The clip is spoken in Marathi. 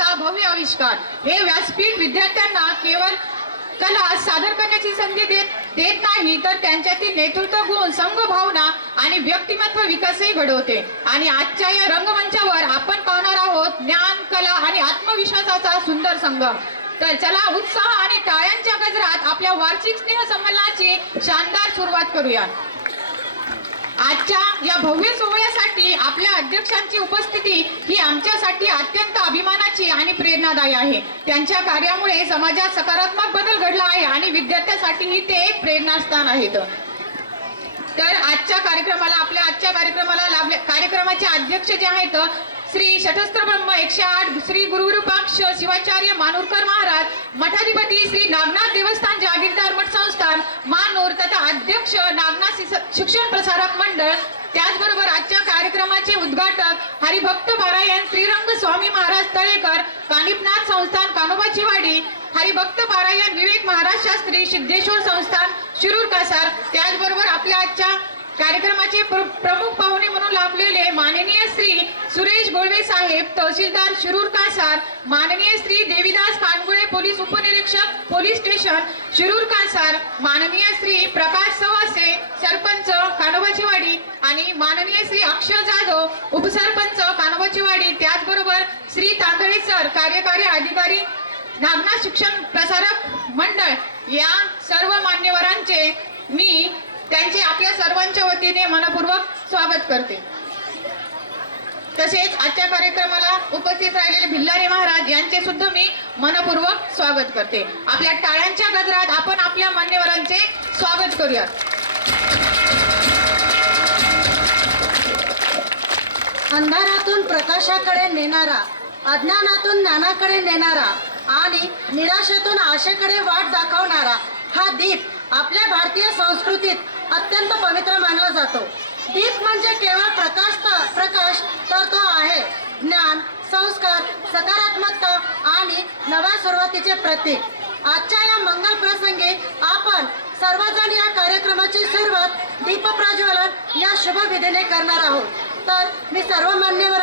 कलांचा भव्य आविष्कार। हे व्यासपीठ विद्यार्थ्यांना केवळ कला सादर करण्याची संधी देत नाही, तर त्यांच्यातील नेतृत्व गुण, संघभावना आणि व्यक्तिमत्व विकासही घडवते। आणि आजच्या या रंगमंचावर आपण पाहणार आहोत ज्ञान, कला आणि आत्मविश्वासाचा सुंदर संगम। तर चला उत्साह आणि टाळ्यांच्या गजरात आपल्या वार्षिक स्नेह संमेलनाची शानदार सुरुवात करूया। आजच्या या भव्य सोहळ्यासाठी आपल्या अध्यक्षांची उपस्थिती ही आमच्यासाठी अत्यंत अभिमानाची आणि प्रेरणादायी आहे। त्यांच्या कार्यामुळे समाजात सकारात्मक बदल घडला आहे आणि विद्यार्थ्यांसाठीही ते एक प्रेरणास्थान आहेत। तर आजच्या कार्यक्रमाचे अध्यक्ष जे आहेत श्री शतस्त्र ब्रह्म 108 श्री गुरुविरूपाक्ष शिवाचार्य मानूरकर महाराज, मठाधिपती श्री नागनाथ देवस्थान जागीरदार मठ संस्थान मानूर तथा अध्यक्ष नागनाथ शिक्षण प्रसारक मंडळ, त्याचबरोबर आजच्या कार्यक्रमाचे उद्घाटक हरिभक्त पारायण श्रीरंग स्वामी महाराज तळेकर, कानिपनाथ संस्थान कानोबाची वाडी, हरिभक्त पारायण विवेक महाराज शास्त्री सिद्धेश्वर संस्थान शिरूर कासार, त्याचबरोबर आपल्या आजच्या कार्यक्रमाचे प्रमुख पाहुणे म्हणून लाभलेले माननीय श्री सुरेश गोळवे साहेब, तहसीलदार शिरूर कासार, माननीय श्री देवीदास कानगुळे, पोलीस उपनिरीक्षक पोलीस स्टेशन शिरूर कासार, माननीय श्री प्रकाश सवासे, सरपंच कानोबाची वाडी आणि माननीय श्री अक्षय जाधव, उपसरपंच कानोबाची वाडी, त्याचबरोबर श्री तांदळे सर, कार्यकारी अधिकारी नागनाथ शिक्षण प्रसारक मंडळ, या सर्व मान्यवरांचे मी त्यांचे आपल्या सर्वांच्या वतीने मनपूर्वक स्वागत करते। तसेच आजच्या कार्यक्रमाला उपस्थित राहिलेले भिल्लारे महाराज यांचे सुद्धा मी मनपूर्वक स्वागत करते। आपल्या टाळ्यांच्या गजरात आपण आपल्या मान्यवरांचे स्वागत करूया। अंधारातून प्रकाशाकडे नेणारा, अज्ञानातून ज्ञानाकडे नेणारा आणि निराशेतून आशेकडे वाट दाखवणारा हा दीप आपल्या भारतीय संस्कृतीत अत्यंत पवित्र मानला जातो। दीप म्हणजे केवळ प्रकाश तर तो आहे ज्ञान, संस्कार, सकारात्मकता आणि नव्या सुरुवातीचे प्रतीक। आजच्या या मंगल प्रसंगी आपण सर्वजण या कार्यक्रमाची सुरुवात दीप प्रज्वलन या शुभ विधीने करणार आहोत। तर मी सर्व मान्यवर